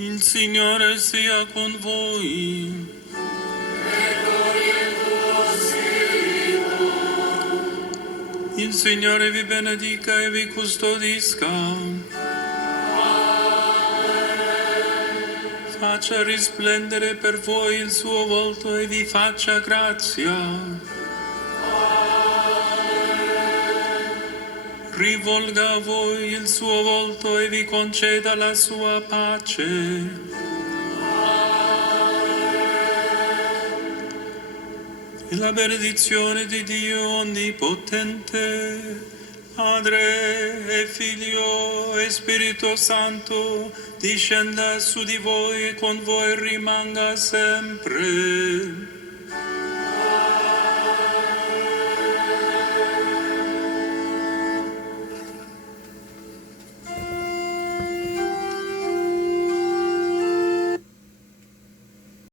Il Signore sia con voi. Il Signore vi benedica e vi custodisca. Faccia risplendere per voi il suo volto e vi faccia grazia. Rivolga a voi il suo volto e vi conceda la sua pace. E la benedizione di Dio Onnipotente, Padre e Figlio e Spirito Santo, discenda su di voi e con voi rimanga sempre.